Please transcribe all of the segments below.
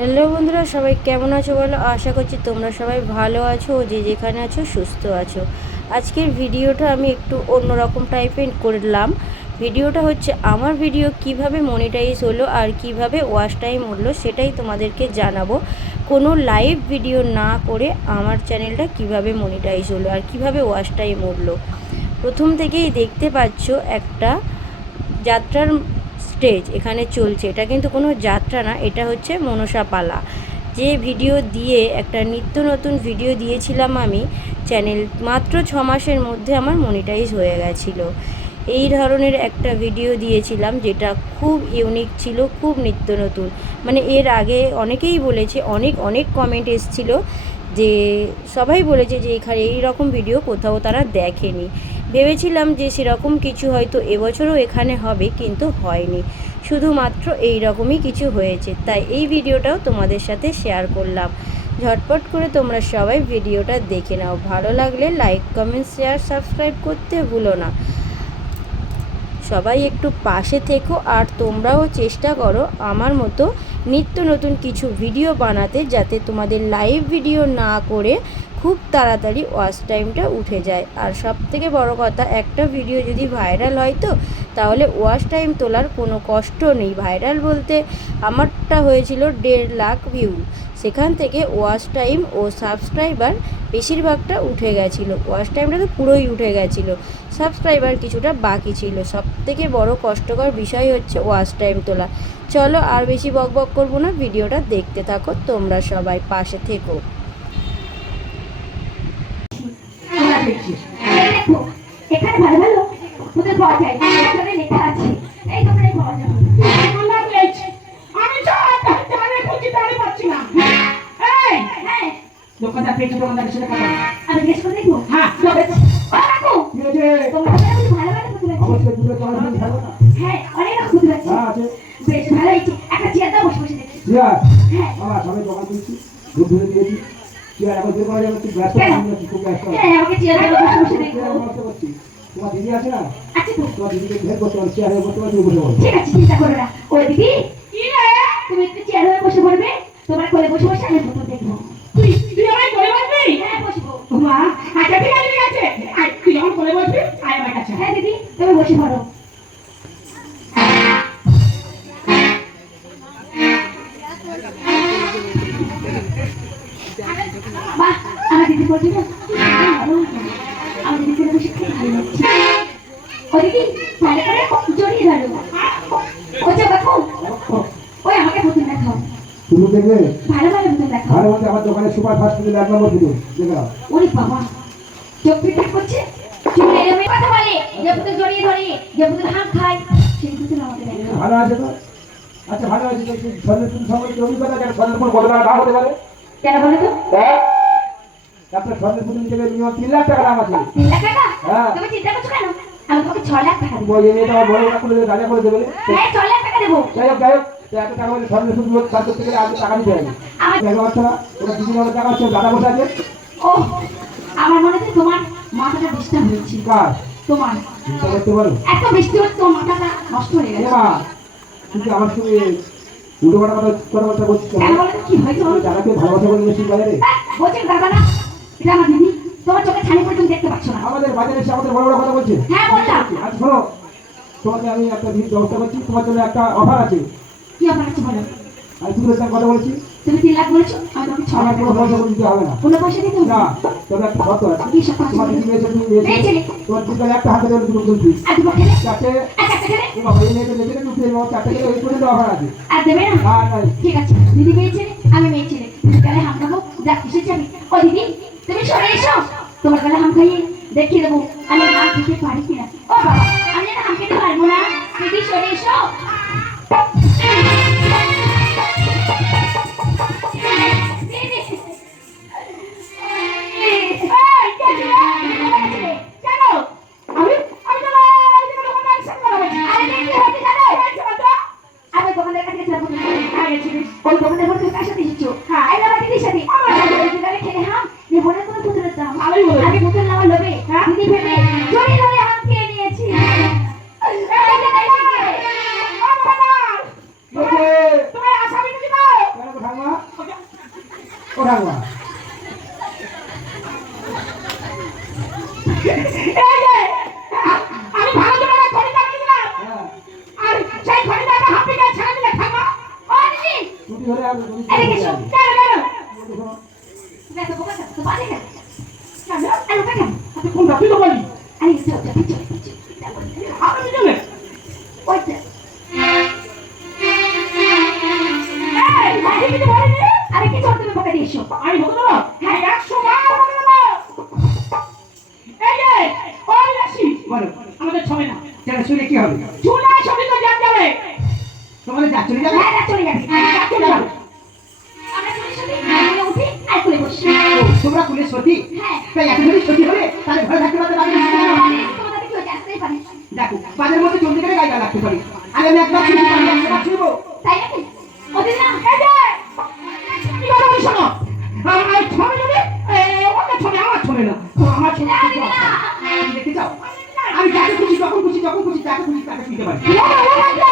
Hello বন্ধুরা, সবাই কেমন আছো বলো? আশা করছি তোমরা সবাই ভালো আছো, যে যেখানে আছো সুস্থ আছো। আজকের ভিডিওটা আমি একটু অন্যরকম টাইপের করলাম। ভিডিওটা হচ্ছে আমার ভিডিও কীভাবে মনিটাইজ হলো আর কীভাবে ওয়াচ টাইম উঠল সেটাই তোমাদেরকে জানাব। কোনো লাইভ ভিডিও না করে আমার চ্যানেলটা কীভাবে মনিটাইজ হলো আর কীভাবে ওয়াচ টাইম উঠল। প্রথম থেকেই দেখতে পাচ্ছ একটা যাত্রার স্টেজ এখানে চলছে। এটা কিন্তু কোনো যাত্রা না, এটা হচ্ছে মনসা পালা। যে ভিডিও দিয়ে, একটা নিত্য নতুন ভিডিও দিয়েছিলাম আমি, চ্যানেল মাত্র ছ মাসের মধ্যে আমার মনিটাইজ হয়ে গেছিল। এই ধরনের একটা ভিডিও দিয়েছিলাম যেটা খুব ইউনিক ছিল, খুব নিত্য নতুন। মানে এর আগে অনেকেই বলেছে, অনেক অনেক কমেন্ট এসেছিল যে, সবাই বলেছে যে, এখানে এই রকম ভিডিও কোথাও তারা দেখেনি। ভেবেছিলাম যে সেরকম কিছু হয়তো এবছরও এখানে হবে, কিন্তু হয়নি। শুধুমাত্র এই রকমই কিছু হয়েছে। তাই এই ভিডিওটাও তোমাদের সাথে শেয়ার করলাম। ঝটপট করে তোমরা সবাই ভিডিওটা দেখে নাও। ভালো লাগলে লাইক, কমেন্ট, শেয়ার, সাবস্ক্রাইব করতে ভুলো না। সবাই একটু পাশে থেকো আর তোমরাও চেষ্টা করো আমার মতো নিত্য নতুন কিছু ভিডিও বানাতে যাতে তোমাদের লাইভ ভিডিও না করে খুব তাড়াতাড়ি ওয়াচ টাইমটা উঠে যায়। আর সব থেকে বড় কথা, একটা ভিডিও যদি ভাইরাল হয় তো, তাহলে ওয়াচ টাইম তোলার কোনো কষ্ট নেই। ভাইরাল বলতে আমারটা হয়েছিল দেড় লাখ ভিউ। সেখান থেকে ওয়াচ টাইম ও সাবস্ক্রাইবার বেশিরভাগটা উঠে গেছিল। ওয়াচ টাইমটা তো পুরোই উঠে গেছিল। সাবস্ক্রাইবার কিছুটা বাকি ছিল। সব থেকে বড় কষ্টকর বিষয় হচ্ছে ওয়াচ টাইম তোলা। চলো আর বেশি বক বক করব না। ভিডিওটা দেখতে থাকো, তোমরা সবাই পাশে থেকো আমরা দেখছি দেখো এখানে ভালো ভালো ওদের পাওয়া যায় এখানে লেখা আছে। এই দোকানে পাওয়া যায় আমরা পেয়েছি আমি জানে খুঁজি তারে পাচ্ছি না। এই! হ্যাঁ। দোকানদার পেয়েছি দোকানদারের সাথে কথা আমি জিজ্ঞেস করে দেখব? হ্যাঁ। তবে? তোমরা ভালো ভালো অবশ্যই দুটো তোমার হ্যাঁ অনেক হ্যাঁ। বেশ ভালো হয়েছে। একটা চেয়ার দাও বসে বসে দেখি। চেয়ার? হ্যাঁ। সবাই দোকান দিয়েছি, দুধ ধরে দিয়েছি। চেয়ার এখন যে করা যাবে, তুই ব্যস্ত। হ্যাঁ আমাকে চেয়ার দাও বসে বসে চেয়ারে দেখব আমি বসতে পারছি। তোমার দিদি আছে না? আচ্ছা তোমার দিদিকে ঘের করতে পারো, চেয়ারে বসতে পারো, তুমি বসে পড়ো। ঠিক আছে চিন্তা করো না। ওই দিদি কি রে? তুমি একটু চেয়ার হয়ে বসে পড়বে? তোমার কোলে বসে বসে আমি ফটো দেখব। তুই তুই আমায় করে বসবি? হ্যাঁ বসবো। মা আচ্ছা ঠিক আছে ঠিক আছে। আয়, তুই আমার করে বসবি? আয় আমার কাছে। হ্যাঁ দিদি তুমি বসে পড়ো। বাহ আমার দিদি বলছি না দিদি করে জড়িয়ে ধরো ও বাকু ওই আমাকে প্রথম দেখাও তুমি দেখবে? ভালো ভালো আমার দোকানে সুপার ফাস্ট ফুডের এক নম্বর দিল। দেখে করছে চুলে এরমে কথা বলে যে হাম খায় সেই পুতুল আমাদের ভালো তো? আচ্ছা, ভালো আছে তো? তুমি সম্পর্কে অভিজ্ঞতা কেন? স্বর্ণের পুতুল কত টাকা হতে পারে? কেন বলো তো হ্যাঁ? একটা স্বর্ণের পুতুল নিতে গেলে minimum তিন লাখ টাকা দাম আছে। তিন লাখ টাকা হ্যাঁ। তুমি চিন্তা করছ কেন আমি তোমাকে ছ লাখ টাকা দেবো যে মেয়েটা বড় বড় করে দেবে, করে দেবে। হ্যাঁ ছ লাখ টাকা দেবো যাই হোক, যাই হোক, এত টাকা হলে স্বর্ণের পুতুল কাজ করতে গেলে আগে টাকা দিতে হবে। আমার না, ওটা দিদি টাকা হচ্ছে, দাদা বসে আছে। ও আমার মনে হয় তোমার মাথাটা ডিস্টার্ব হয়েছে কার? তোমার চিন্তা করতে পারো? এত বৃষ্টি হচ্ছে তোমার মাথাটা নষ্ট হয়ে গেছে মা, তুই কি আমার সঙ্গে উল্টো পাল্টা কথা কথাবার্তা বলছিস কেন? কি হয়েছে বলো দাদাকে ভালোবাসা বলে বেশি বাজারে? হ্যাঁ, বলছেন দাদা না এটা আমার দিদি। তোমার চোখে ছানি পর্যন্ত দেখতে পাচ্ছ না। আমাদের বাজারে এসে আমাদের বড় বড় কথা বলছে। হ্যাঁ বললাম। আজ শোনো। তোমাকে আমি একটা জিনিস ব্যবস্থা করছি তোমার জন্য একটা অফার আছে। কি আপনার কাছে বলো? আমি তুমি সঙ্গে কথা বলেছি। তুমি তিন লাখ বলেছ আমি তোমাকে ছ লাখ কোনো পয়সা দিতে হবে না। কোনো পয়সা দিতে না তবে একটা শর্ত আছে। কি সব তোমার আছে? দিদি মেয়েছে তুমি মেয়ে তোমার দিদি একটা হাতে ধরে দুটো তুলছি আর দুটো খেলে চারটে খেলে বাবা এই মেয়েকে দেখে তুমি এবং চারটে গেলে এই পর্যন্ত অফার আছে। আর দেবে না? ঠিক আছে। দিদি মেয়ে ছেলে আমি মেয়ে ছেলে। গালে হাম খাব যা কিসের যাবে ও দিদি তুমি সরে এসো। তোমার গালে হাম দেখিয়ে দেবো। আমি হাম খেতে পারি কিনা। ও বাবা, আমি হাম পারব না। দিদি সরে এসো। ওরা ওরা দেখো বোকা তো পারে না কেন? আলো কেন? আপনি কোন রাখি তো বলি হবে। চুনা ছবি তো যাতে হবে তোমাদের চলে যাবে? হ্যাঁ চলে যাবে। যখন খুশি টাকা খুশি টাকা দিতে পারি। হ্যাঁ, হ্যাঁ, হ্যাঁ,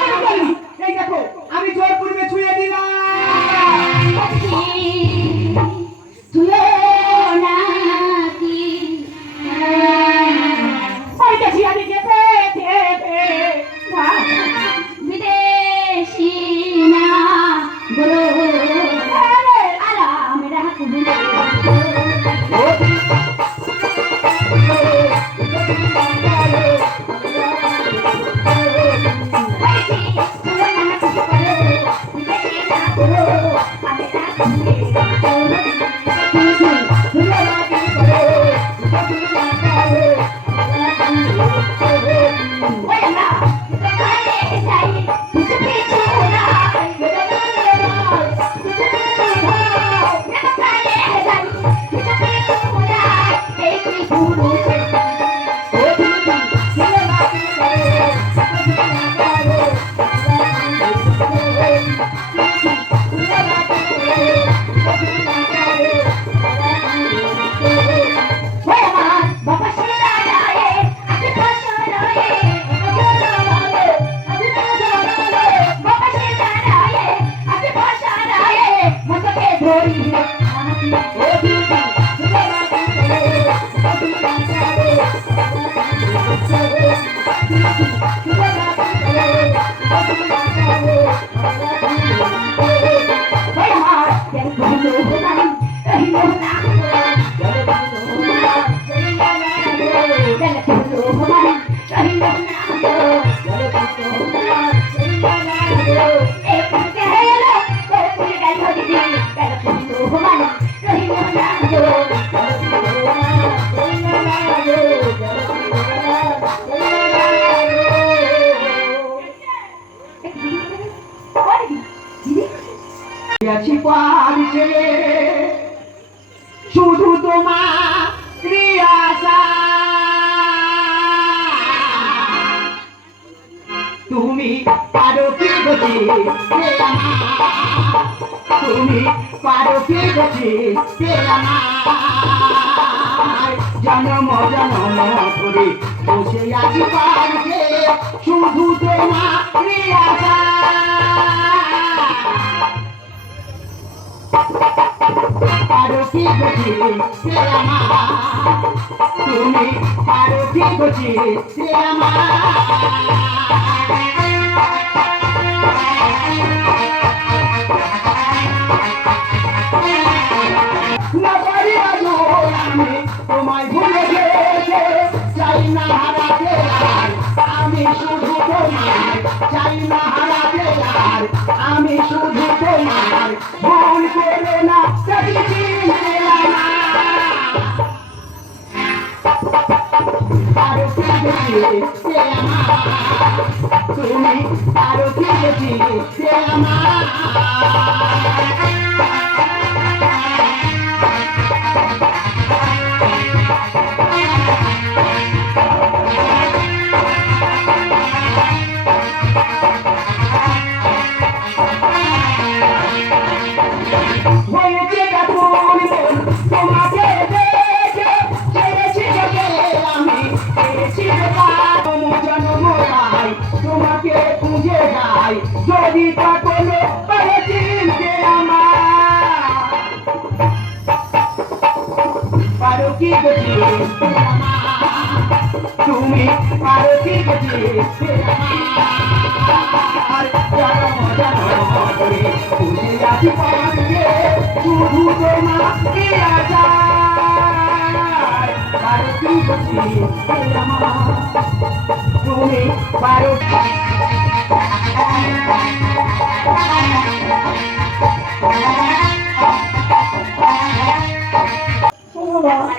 তুমি পারো কি গতি। তুমি পারো কি গতি জনম জনম করে বসে আছি পারবে শুধু তোমার আশা। পারো কি গতি তুমি পারো কি গতি শ্রী আমার। Gracias. কি গতি তুমি আরও কি গতি শুধু তোমাকে আজা পারো কি গতি তুমি পারো। Thank you. 我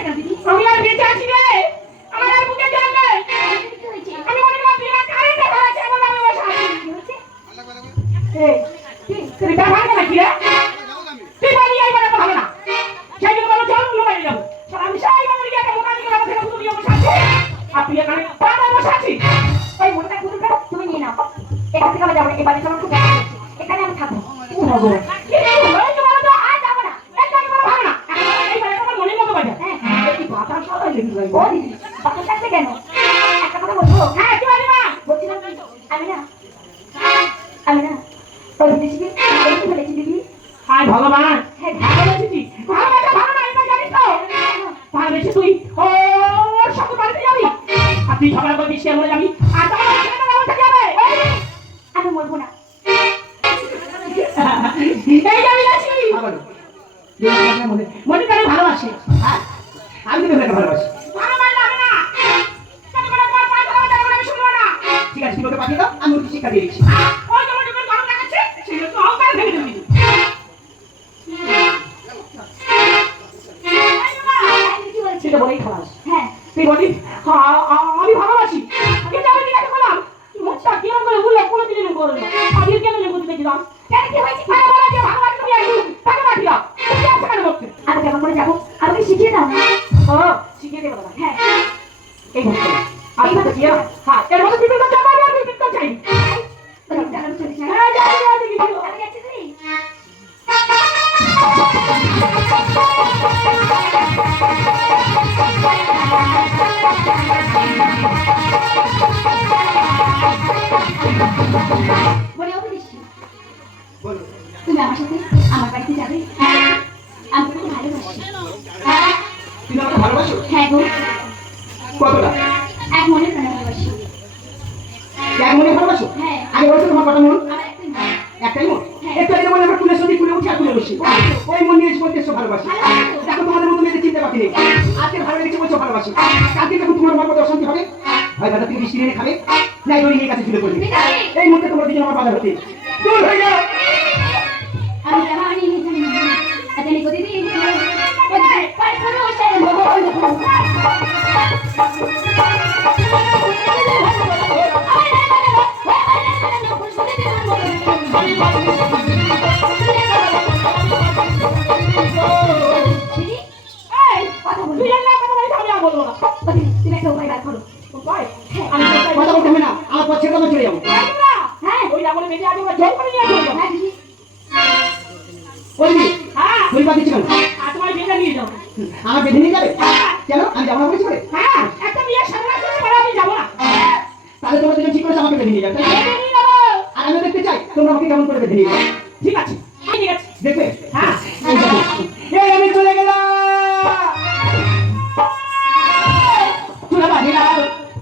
বলো তুমি আমার সাথে ভালোবাসি। কালকে যখন তোমার মন মতো অশান্তি হবে? ভাই দাদা তুমি বৃষ্টি খাবে? নাই দড়ি নিয়ে কাছে ঝুলে পড়বে। এই মুহূর্তে তোমার দিকে আমার বাধা হতে দূর হয়ে যাও! আমি জানি হয় আমি কথা বলতে হবে না। আমার পথ ছেড়ে চলে যাব? হ্যাঁ, হ্যাঁ ওই লাগলে মেজে আগে নিয়ে যাও হ্যাঁ, হ্যাঁ। আমার বেঁধে নিয়ে যাবে? কেন? আমি যাব না বলেছি হ্যাঁ একটা বিয়ে সামলা যাব না। তাহলে তোমরা দুজন ঠিক করে আমাকে বেঁধে নিয়ে যাও আর আমি দেখতে চাই তোমরা আমাকে কেমন করে বেঁধে নিয়ে যাও ঠিক আছে? ঠিক আছে। দেখবে? হ্যাঁ।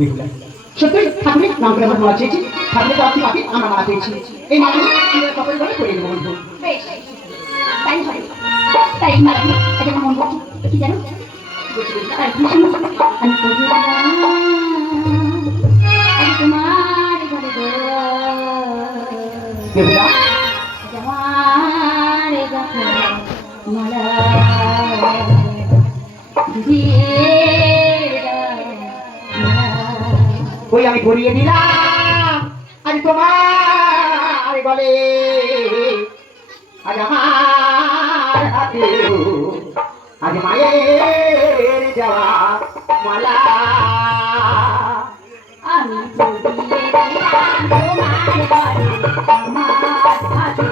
বিহুলা সত্যি ঠাকুরের নাম করে আমরা মারা চেয়েছি। ঠাকুরের পাখি পাখি আমরা মারা চেয়েছি। এই মালা সকল করে করে দেবো বন্ধু। তাই হয় তাই মারাবি এটা মন কি জানো? আমি ওই আমি ঘুরিয়ে দিলাম আজ তোমার বলে আজ আমার হাতে আজ মায়ের যাওয়া মালা। আমি ঘুরিয়ে দিলাম তোমার বলে আমার